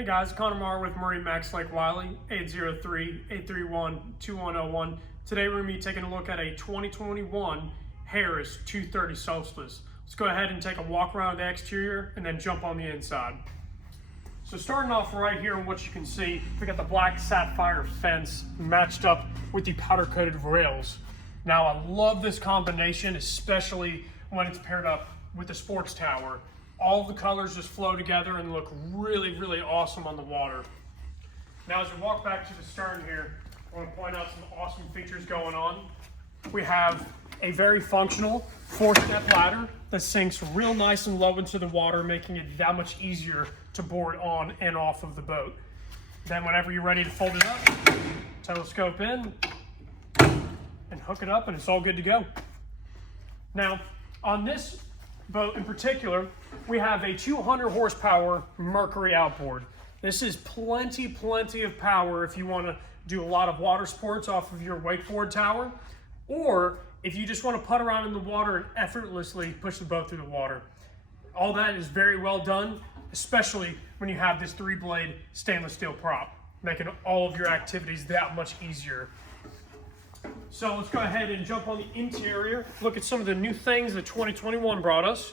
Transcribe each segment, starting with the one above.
Hey guys, Connor Marr with MarineMax Lake Wylie, 803-831-2101. Today we're going to be taking a look at a 2021 Harris 230 Solstice. Let's go ahead and take a walk around the exterior and then jump on the inside. So starting off right here, what you can see, we got the black sapphire fence matched up with the powder coated rails. Now I love this combination, especially when it's paired up with the sports tower. All the colors just flow together and look really, really awesome on the water. Now as we walk back to the stern here, I want to point out some awesome features going on. We have a very functional 4-step ladder that sinks real nice and low into the water, making it that much easier to board on and off of the boat. Then whenever you're ready to fold it up, telescope in and hook it up and it's all good to go. Now on this boat in particular, we have a 200 horsepower Mercury outboard. This is plenty of power if you want to do a lot of water sports off of your wakeboard tower, or if you just want to putt around in the water and effortlessly push the boat through the water. All that is very well done, especially when you have this 3-blade stainless steel prop, making all of your activities that much easier. So let's go ahead and jump on the interior, look at some of the new things that 2021 brought us.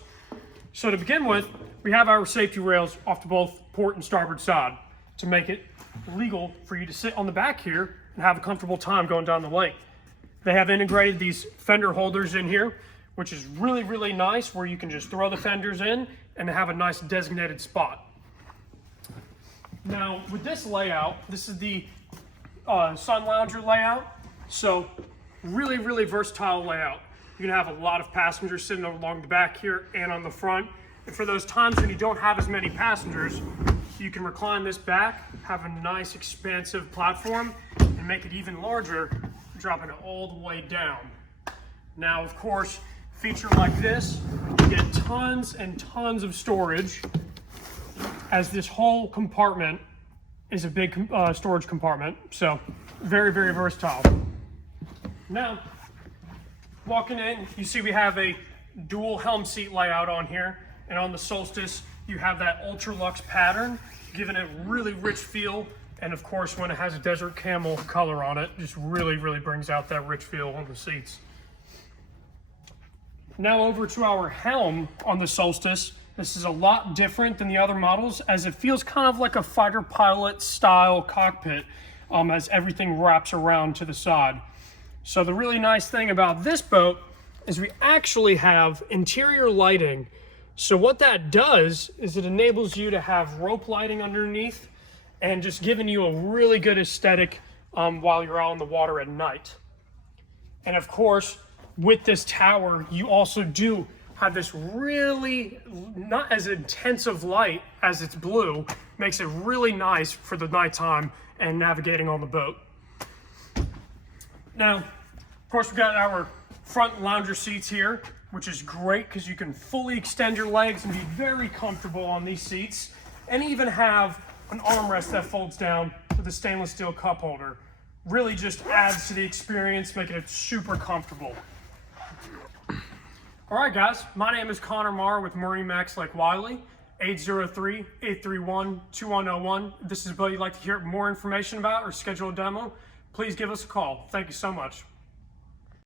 So to begin with, we have our safety rails off to both port and starboard side to make it legal for you to sit on the back here and have a comfortable time going down the lake. They have integrated these fender holders in here, which is really nice, where you can just throw the fenders in and have a nice designated spot. Now with this layout, this is the sun lounger layout. So really versatile layout. You can have a lot of passengers sitting along the back here and on the front. And for those times when you don't have as many passengers, you can recline this back, have a nice expansive platform, and make it even larger, dropping it all the way down. Now, of course, feature like this, you get tons and tons of storage, as this whole compartment is a big storage compartment. So very versatile. Now, walking in, you see we have a dual Helm Seat layout on here, and on the Solstice you have that ultra luxe pattern, giving it really rich feel, and of course when it has a desert camel color on it, just really brings out that rich feel on the seats. Now over to our helm on the Solstice. This is a lot different than the other models, as it feels kind of like a fighter pilot style cockpit, as everything wraps around to the side. So the really nice thing about this boat is we actually have interior lighting. So what that does is it enables you to have rope lighting underneath and just giving you a really good aesthetic while you're out on the water at night. And of course, with this tower, you also do have this really not as intensive light as it's blue, makes it really nice for the nighttime and navigating on the boat. Now, of course, we've got our front lounger seats here, which is great because you can fully extend your legs and be very comfortable on these seats, and even have an armrest that folds down with a stainless steel cup holder. Really just adds to the experience, making it super comfortable. All right, guys, my name is Connor Marr with MarineMax Lake Wylie, 803-831-2101. If this is a boat you'd like to hear more information about or schedule a demo, please give us a call. Thank you so much.